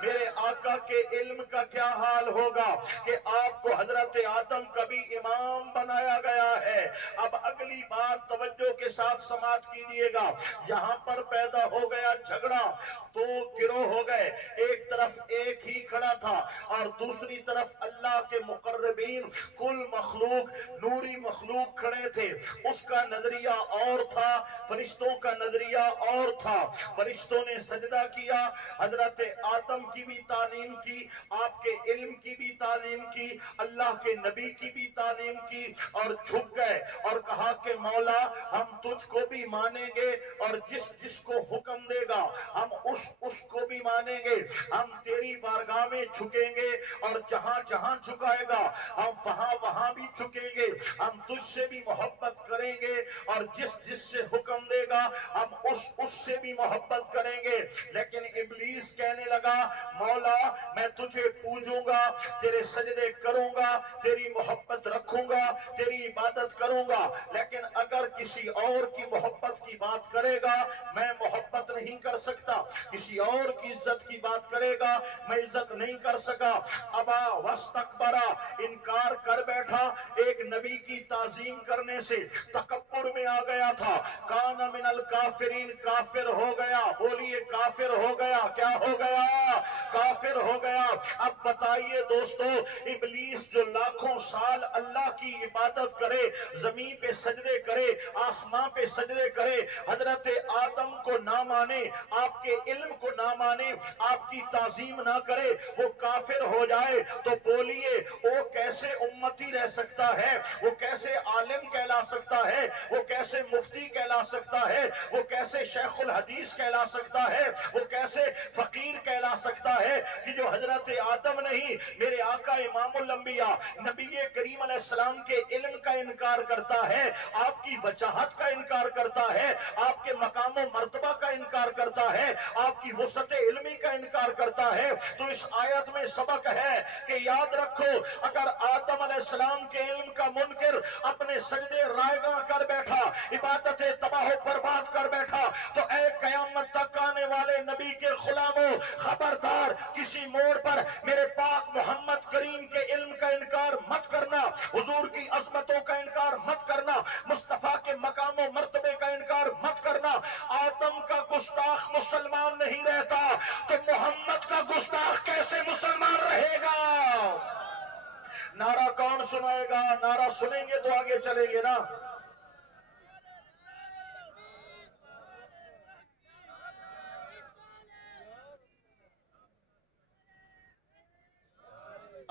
میرے آقا کے علم کا کیا حال ہوگا کہ آپ کو حضرت آدم کبھی امام بنایا گیا ہے۔ اب اگلی بات توجہ کے ساتھ سماعت کیجیے گا، یہاں پر پیدا ہو گیا جھگڑا، تو گروہ ہو گئے، ایک طرف ایک ہی کھڑا تھا اور دوسری طرف اللہ کے مقربین کل مخلوق نوری مخلوق کھڑے تھے۔ اس کا نظریہ اور تھا، فرشتوں کا نظریہ اور تھا۔ فرشتوں نے سجدہ کیا، حضرت آدم کی بھی تعلیم کی، آپ کے علم کی بھی تعلیم کی، اللہ کے نبی کی بھی تعلیم کی، اور جھک گئے اور کہا کہ مولا ہم تجھ کو بھی مانیں گے اور جس جس کو حکم دے گا ہم اس کو بھی مانیں گے، ہم تیری بارگاہ میں جھکیں گے اور جہاں جہاں جھکائے گا ہم وہاں وہاں بھی جھکیں گے، ہم تجھ سے بھی محبت کریں گے اور جس جس سے حکم دے گا ہم اس سے بھی محبت کریں گے۔ لیکن ابلیس کہنے لگا مولا میں تجھے پوجوں گا، تیرے سجدے کروں گا، تیری محبت رکھوں گا، تیری عبادت کروں گا، لیکن اگر کسی اور کی محبت کی بات کرے گا میں محبت نہیں کر سکتا، کسی اور کی عزت کی بات کرے گا میں عزت نہیں کر سکا۔ ابا واستکبرا، انکار کر بیٹھا، ایک نبی کی تعظیم کرنے سے تکبر میں آ گیا تھا، کان من الکافرین، کافر ہو گیا، بولیے کافر ہو گیا، کیا ہو گیا؟ کافر ہو گیا۔ اب بتائیے دوستو، ابلیس جو لاکھوں سال اللہ کی عبادت کرے، زمین پہ سجدے کرے، آسمان پہ سجدے کرے، حضرت آدم کو نہ مانے، آپ کے علم کو نہ مانے، آپ کی تعظیم نہ کرے، وہ کافر ہو جائے، تو بولیے وہ کیسے امتی رہ سکتا ہے؟ وہ کیسے عالم کہلا سکتا ہے؟ وہ کیسے مفتی کہلا سکتا ہے؟ وہ کیسے شیخ الحدیث کہلا سکتا ہے؟ وہ کیسے فقیر کہلا سکتا ہے کہ جو حضرت آدم نہیں، میرے آقا امام الانبیاء نبی کریم علیہ السلام کے علم کا انکار کرتا ہے، آپ کی وجاہت کا انکار کرتا ہے، آپ کے مقام و مرتبہ کا انکار کرتا ہے، آپ کی وسعت علمی کا انکار کرتا ہے؟ تو اس آیت میں سبق ہے کہ یاد رکھو، اگر آدم علیہ السلام کے علم کا منکر اپنے سجدے رائیگاں کر بیٹھا، عبادتیں تباہ و برباد کر بیٹھا، تو اے قیامت تک آنے والے نبی کے غلاموں خبردار، کسی موڑ پر میرے پاک محمد کریم کے علم کا انکار مت کرنا، حضور کی عظمتوں کا انکار مت کرنا، مصطفیٰ کے مقام و مرتبے کا انکار مت کرنا۔ آدم کا گستاخ مسلمان نہیں رہتا تو محمد کا گستاخ کیسے مسلمان رہے گا؟ نعرہ کون سنائے گا؟ نعرہ سنیں گے تو آگے چلیں گے نا۔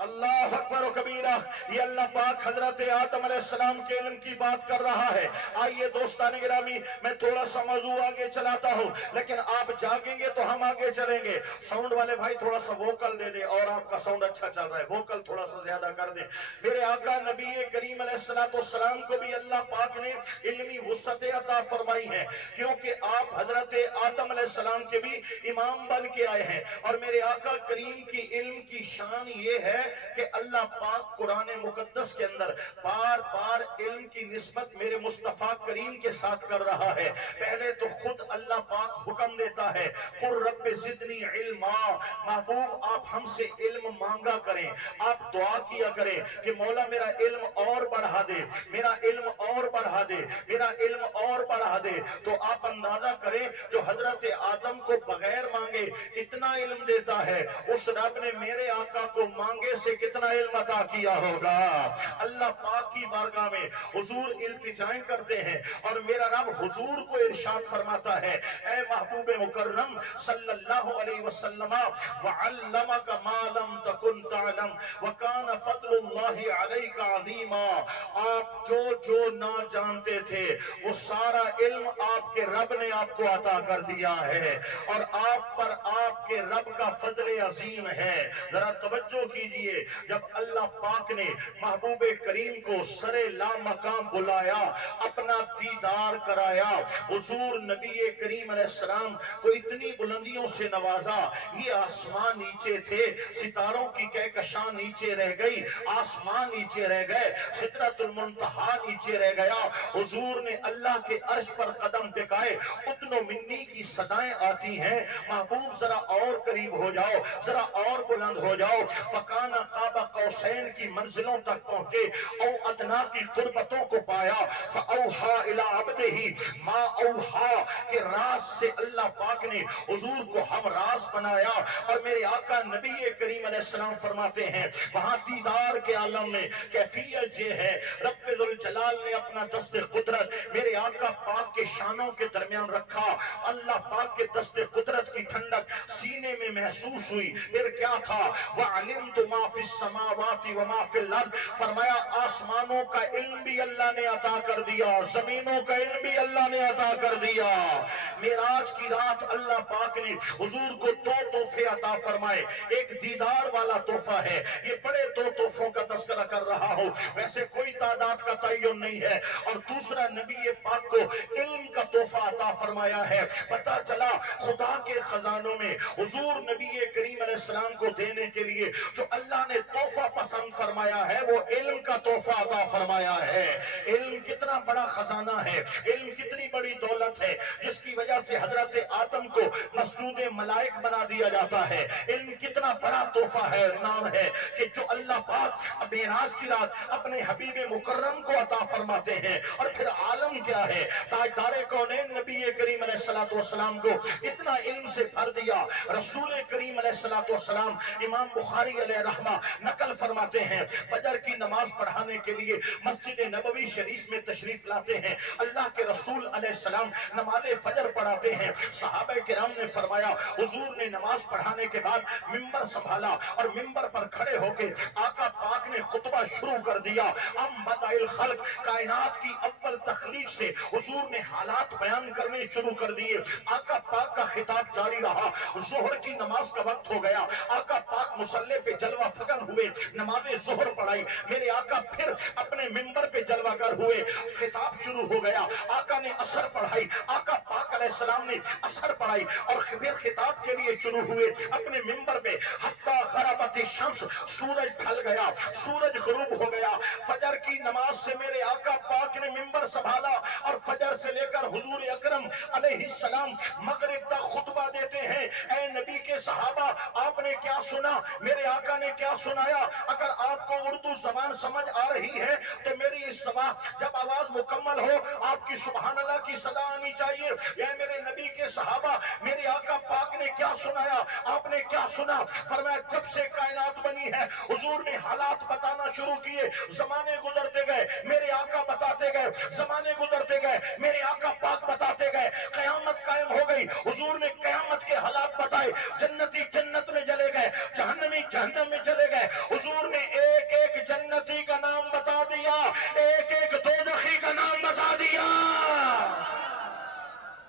اللہ اکبر و کبیرہ، یہ اللہ پاک حضرت آدم علیہ السلام کے علم کی بات کر رہا ہے۔ آئیے دوستان گرامی، میں تھوڑا سا موضوع آگے چلاتا ہوں، لیکن آپ جاگیں گے تو ہم آگے چلیں گے۔ ساؤنڈ والے بھائی تھوڑا سا ووکل دے دیں، اور آپ کا ساؤنڈ اچھا چل رہا ہے، ووکل تھوڑا سا زیادہ کر دیں۔ میرے آقا نبی کریم علیہ السلام کو بھی اللہ پاک نے علمی وسعت عطا فرمائی ہے، کیونکہ آپ حضرت آدم علیہ السلام کے بھی امام بن کے آئے ہیں، اور میرے آقا کریم کی علم کی شان یہ ہے کہ اللہ پاک قرآن مقدس کے اندر بار بار علم کی نسبت میرے مصطفیٰ کریم کے ساتھ کر رہا ہے۔ پہلے تو خود اللہ پاک حکم دیتا ہے، قُل رب زدنی علما، محبوب آپ ہم سے علم مانگا کریں، آپ دعا کیا کریں کہ مولا میرا علم اور بڑھا دے، میرا علم اور بڑھا دے، میرا علم اور بڑھا دے۔ تو آپ اندازہ کریں، جو حضرت آدم کو بغیر مانگے اتنا علم دیتا ہے، اس رب نے میرے آقا کو مانگے سے کتنا علم عطا کیا ہوگا۔ اللہ پاک کی بارگاہ میں حضور التجائیں کرتے ہیں، اور میرا رب حضور کو ارشاد فرماتا ہے، اے محبوب مکرم صلی اللہ علیہ وسلم، وعلمک ما لم تکن تعلم وکان فضل اللہ علیک عظیما، آپ جو جو نہ جانتے تھے وہ سارا علم آپ کے رب نے آپ کو عطا کر دیا ہے، اور آپ پر آپ کے رب کا فضل عظیم ہے۔ ذرا توجہ کیجئے، لیے جب اللہ پاک نے محبوب کریم کو سرے لا مقام بلایا، اپنا دیدار کرایا، حضور نبی کریم علیہ السلام کو اتنی بلندیوں سے نوازا، یہ آسمان نیچے تھے، ستاروں کی کہکشاں نیچے رہ گئی، آسمان نیچے رہ گئے، سدرۃ المنتہا نیچے رہ گیا، حضور نے اللہ کے عرش پر قدم ٹکائے، ادن و منی کی صدائیں آتی ہیں، محبوب ذرا اور قریب ہو جاؤ، ذرا اور بلند ہو جاؤ، فکان قاب قوسین کی منزلوں تک پہنچے، او ادنا کی قربتوں کو پایا، فاوحا الی عبدہ ما اوحا، کہ راز سے اللہ پاک نے حضور کو ہم راز بنایا، اور میرے آقا نبی کریم علیہ السلام فرماتے ہیں وہاں دیدار کے عالم میں کیفیت یہ ہے، رب ذوالجلال نے اپنا دست قدرت میرے آقا پاک کے شانوں کے درمیان رکھا، اللہ پاک کے دست قدرت کی ٹھنڈک سینے میں محسوس ہوئی، پھر کیا تھا، وَعَلِمْتُ مَا فِي السَّمَاوَاتِ وَمَا فِي الْأَرْضِ، فرمایا آسمانوں کا علم بھی اللہ نے عطا کر دیا، زمینوں کا علم بھی اللہ نے عطا کر دیا۔ معراج کی رات اللہ پاک نے حضور کو دو تحفے عطا فرمائے، ایک دیدار والا تحفہ ہے، یہ بڑے دو تحفوں کا تذکرہ کر رہا ہوں، ویسے کوئی تعداد کا تعین نہیں ہے، اور دوسرا نبی پاک کو علم کا تحفہ عطا فرمایا ہے۔ پتہ چلا خدا کے خزانوں میں حضور نبی کریم علیہ السلام کو دینے کے لیے جو اللہ نے تحفہ پسند فرمایا ہے وہ علم کا تحفہ عطا فرمایا ہے۔ علم کتنا بڑا خزانہ ہے، علم کتنی بڑی دولت ہے، جس کی وجہ سے حضرت آدم کو مسجود ملائک بنا دیا جاتا ہے۔ علم کتنا بڑا تحفہ ہے، نام ہے کہ جو اللہ پاک معراج کی رات اپنے حبیب مکرم کو عطا فرماتے ہیں، اور پھر عالم کیا ہے، تاجدار کونین نبی کریم علیہ السلام کو اتنا علم سے بھر دیا، رسول کریم علیہ السلام امام بخاری علیہ رحمہ نقل فرماتے ہیں فجر کی نماز پڑھانے کے لیے مسجد نبوی شریف میں تشریف لاتے ہیں، اللہ کے رسول علیہ السلام نماز فجر پڑھاتے ہیں، صحابہ کرام نے فرمایا حضور نے نماز پڑھانے کے بعد ممبر سنبھالا اور ممبر پر کھڑے ہو کے آقا پاک نے خطبہ شروع کر دیا، ام بدء الخلق، کائنات کی اول تخلیق سے حضور نے حالات بیان کرنے شروع کر دیے، آقا پاک کا خطاب جاری رہا، ظہر کی نماز کا وقت ہو گیا، آقا پاک مصلی پہ جلوہ فکن ہوئے، نماز ظہر پڑھائی، میرے آقا پھر اپنے ممبر پہ جلوہ گر ہوئے، خطاب شروع ہو گیا، آقا نے عصر پڑھائی، آقا پاک علیہ السلام نے عصر پڑھائی، اور پھر خطاب کے لیے شروع ہوئے اپنے ممبر پہ، حتی غربت الشمس، سورج ڈھل گیا، سورج غروب ہو گیا، فجر کی نماز سے میرے آقا پاک نے ممبر سنبھالا، اور فجر سے لے کر حضور اکرم علیہ السلام مغرب تک خطبہ دیتے ہیں، اے نبی کے صحابہ آپ نے کیا سنا، میرے آقا نے کیا سنایا، اگر آپ کو اردو زبان سمجھ آ رہی ہے تو میری اس زبان جب آواز مکمل ہو آپ کی سبحان اللہ کی صدا آنی چاہیے، اے میرے نبی کے صحابہ میرے آقا پاک نے کیا سنایا، آپ نے کیا سنا، فرمایا جب سے کائنات بنی ہے حضور نے حالات بتانا شروع کیے، زمانے گزرتے گئے میرے آقا بتاتے گئے، زمانے گزرتے گئے میرے آقا پاک بتاتے گئے، قیامت قائم ہو گئی، حضور نے قیامت کے حالات بتائے، جنتی جنت میں چلے گئے، جہنمی جہنم میں چلے گئے، حضور نے ایک ایک جنتی کا نام بتا دیا، ایک ایک دوزخی کا نام بتا دیا۔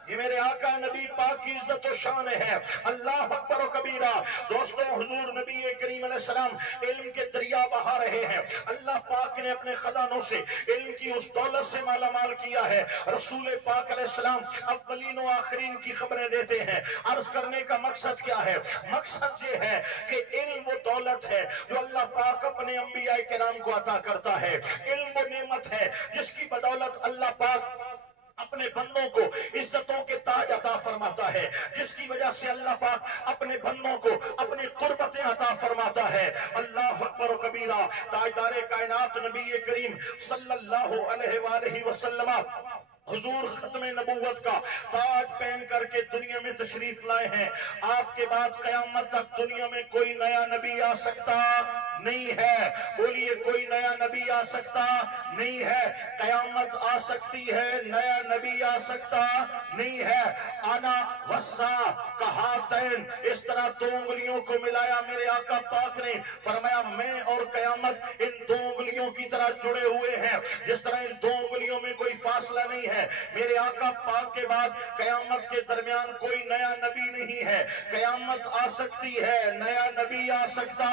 یہ میرے آقا نبی پاک کی عزت و شان ہے، اللہ اکبر و کبیرہ۔ دوستوں حضور نبی کریم علیہ السلام علم کے دریا بہا رہے ہیں، اللہ پاک نے اپنے خزانوں سے علم کی اس دولت سے مالا مال کیا ہے، رسول پاک علیہ السلام اولین و آخرین کی خبریں دیتے ہیں۔ عرض کرنے کا مقصد کیا ہے؟ مقصد یہ ہے کہ علم وہ دولت ہے جو اللہ پاک اپنے انبیاء کرام کو عطا کرتا ہے، علم وہ نعمت ہے جس کی بدولت اللہ پاک اپنے بندوں کو عزتوں کے تاج عطا فرماتا ہے، جس کی وجہ سے اللہ پاک اپنے بندوں کو اپنی قربتیں عطا فرماتا ہے۔ اللہ اکبر و کبیرہ۔ تاجدار کائنات نبی کریم صلی اللہ علیہ وآلہ وسلم حضور ختم نبوت کا تاج پہن کر کے دنیا میں تشریف لائے ہیں، آپ کے بعد قیامت تک دنیا میں کوئی نیا نبی آ سکتا نہیں ہے، بولیے کوئی نیا نبی آ سکتا نہیں ہے، قیامت آ سکتی ہے، نیا نبی آ سکتا نہیں ہے۔ آنا وسا کہاتین، اس طرح دو انگلیوں کو ملایا میرے آقا پاک نے، فرمایا میں اور قیامت ان دو انگلیوں کی طرح جڑے ہوئے ہیں، جس طرح ان دو انگلیوں میں کوئی فاصلہ نہیں ہے، ہے میرے آقا پاک کے بعد قیامت کے درمیان کوئی نیا نبی نہیں ہے. قیامت آ سکتی ہے, نیا نبی آ سکتا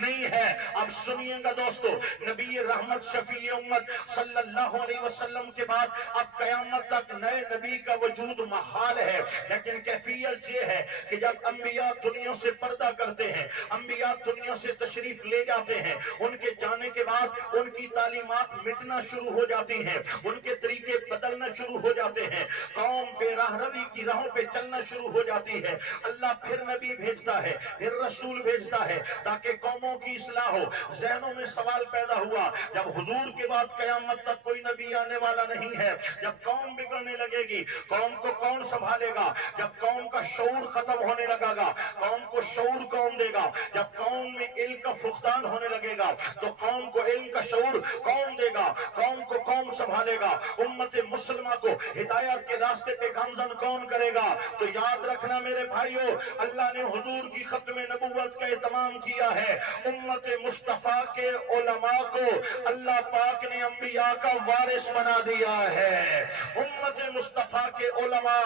نہیں ہے. اب سنیے گا دوستو, نبی رحمت شفیع امت صلی اللہ علیہ وسلم کے بعد اب قیامت تک نئے نبی کا وجود محال ہے. لیکن کیفیت یہ ہے کہ جب انبیاء دنیا سے پردہ کرتے ہیں, انبیاء دنیا سے تشریف لے جاتے ہیں, ان کے جانے کے بعد ان کی تعلیمات مٹنا شروع ہو جاتی ہیں, ان کے طریقے بدلنا شروع ہو جاتے ہیں, قوم بے راہ روی کی راہوں پہ چلنا شروع ہو جاتی ہے. اللہ پھر نبی بھیجتا ہے, پھر رسول بھیجتا ہے تاکہ قوموں کی اصلاح ہو. ذہنوں میں سوال پیدا ہوا, جب حضور کے بعد قیامت تک کوئی نبی آنے والا نہیں ہے, جب قوم بگڑنے لگے گی, قوم کو کون سنبھالے گا؟ جب قوم کا شعور ختم ہونے لگا گا, قوم کو شعور کون دے گا؟ جب قوم میں علم کا فقدان ہونے لگے گا تو قوم کو علم کا شعور کون دے گا؟ قوم کو کون سنبھالے گا؟ امت مسلمہ کو ہدایت کے راستے پہ گامزن کون کرے گا؟ تو یاد رکھنا میرے بھائیو, اللہ نے حضور کی ختم نبوت کا اہتمام کیا ہے. امت مصطفیٰ کے علماء کو اللہ پاک نے انبیاء کا وارث بنا دیا ہے. امت مصطفیٰ کے علماء,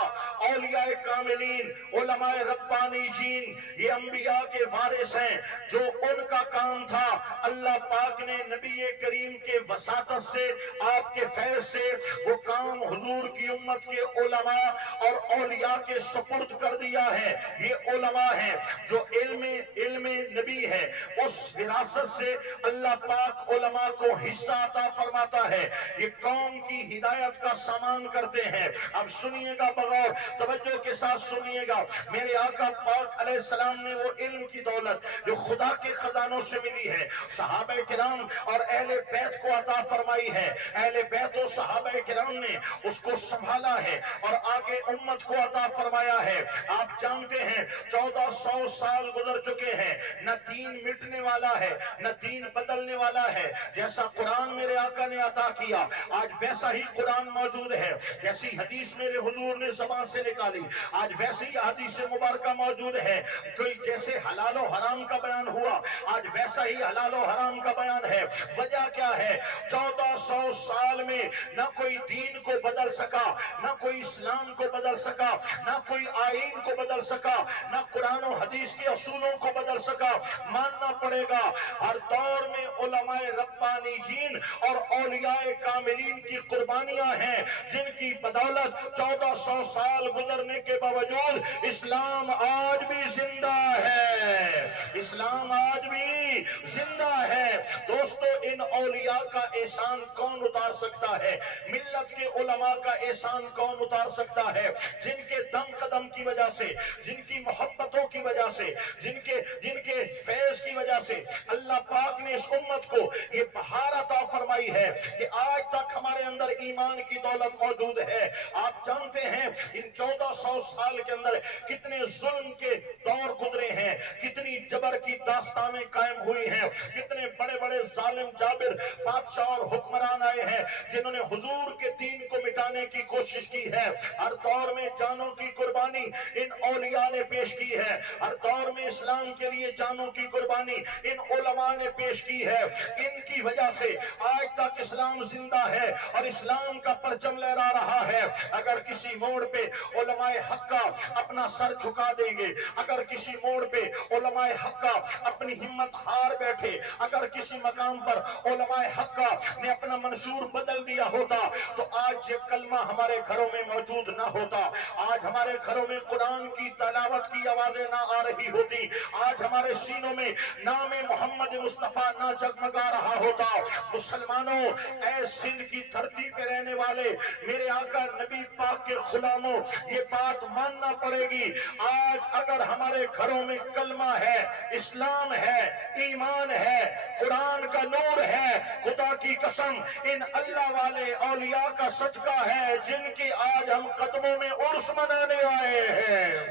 اولیاء کاملین, علماء ربانی جین, یہ انبیاء کے وارث ہیں. جو ان کا کام تھا, اللہ پاک نے نبی کریم کے وساطت سے, آپ کے فیض سے وہ کام حضور کی امت کے علماء اور اولیاء کے سپرد کر دیا ہے. یہ علماء ہیں جو علم نبی ہے, اس وراثت سے اللہ پاک علماء کو حصہ عطا فرماتا ہے. یہ قوم کی ہدایت کا سامان کرتے ہیں. اب سنیے گا, بغور توجہ کے ساتھ سنیے گا, میرے آقا پاک علیہ السلام نے وہ علم کی دولت جو خدا کے خزانوں سے ملی ہے, صحابہ کرام اور اہل بیت کو عطا فرمائی ہے. اہل بیت و صحابہ کرام نے اس کو سنبھالا ہے اور آگے امت کو عطا فرمایا ہے. آپ جانتے ہیں 1400 سال گزر چکے ہیں, نہ دین مٹنے والا ہے, نہ دین بدلنے والا ہے. جیسا قرآن میرے آقا نے عطا کیا, آج ویسا ہی قرآن موجود ہے. جیسی حدیث میرے حضور نے زبان سے نکالی, آج ویسی ہی حدیث مبارکہ موجود ہے. کوئی جیسے حلال و حرام کا بیان ہوا, آج ویسا ہی حلال و حرام کا بیان ہے. وجہ کیا ہے؟ 1400 سال میں نہ کوئی دین کو بدل سکا, نہ کوئی اسلام کو بدل سکا, نہ کوئی آئین کو بدل سکا, نہ قرآن و حدیث کے اصولوں کو بدل سکا. ماننا پڑے گا ہر دور میں علماء ربانی جین اور اولیاء کاملین کی قربانیاں ہیں, جن کی بدولت 1400 سال گزرنے کے باوجود اسلام آج بھی زندہ ہے. اسلام آج بھی زندہ ہے. دوستو, ان اولیاء کا احسان کون اتار سکتا ہے؟ ملت کے علماء کا احسان کون اتار سکتا ہے؟ جن کے دم قدم کی وجہ سے, جن کی محبتوں کی وجہ سے, جن کے فیض کی وجہ سے اللہ پاک نے اس امت کو یہ بہار عطا فرمائی ہے کہ آج تک ہمارے اندر ایمان کی دولت موجود ہے. آپ جانتے ہیں ان 1400 سال کے اندر کتنے ظلم کے دور گزرے ہیں, کتنی جبر کی داستانیں قائم ہوئی ہیں, کتنے بڑے بڑے ظالم جابر بادشاہ اور حکمران آئے ہیں جنہوں نے حضور کے دین کو مٹانے کی کوشش کی ہے. ہر دور میں جانوں کی قربانی ان اولیاء نے پیش کی ہے. ہر دور میں اسلام کے لیے جانوں کی قربانی ان علماء نے پیش کی ہے. ان کی وجہ سے آج تک اسلام زندہ ہے اور اسلام کا پرچم لہرا رہا ہے. اگر کسی موڑ پہ علماء حق کا اپنا سر جھکا دیں گے, اگر کسی موڑ پہ علماء حق کا اپنی ہمت ہار بیٹھے, اگر کسی مقام پر علماء حق کا نے اپنا منشور بدل دیا ہوتا تو آج یہ کلمہ ہمارے گھروں میں موجود نہ ہوتا. آج ہمارے گھروں میں قرآن کی تلاوت کی آوازیں نہ آ رہی ہوتی. آج ہمارے سینوں میں نام محمد مصطفیٰ نہ جگمگا رہا ہوتا. مسلمانوں, اے سندھ کی دھرتی پہ رہنے والے میرے آقا نبی پاک کے غلاموں, یہ بات ماننا پڑے گی. آج اگر ہمارے گھروں میں کلمہ ہے, اسلام ہے, ایمان ہے, قرآن کا نور ہے, خدا کی قسم ان اللہ والے اولیاء کا صدقہ ہے جن کی آج ہم قدموں میں عرس منانے آئے ہیں.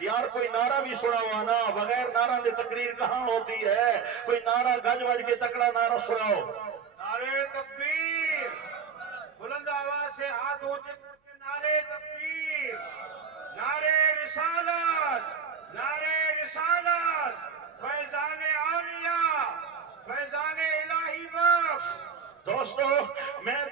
یار کوئی نعرہ بھی سنا ہوا نا, بغیر نعرہ دے تقریر کہاں ہوتی ہے؟ کوئی نعرہ گج وج کے تکڑا نعرہ سناؤ. نعرے تکبیر, بلند آواز سے ہاتھ اونچے کر کے نعرے تکبیر, نعرے رسالت, نعرے رسالت, فیضان عالیہ, فیضان الہی بخش. دوستو, میں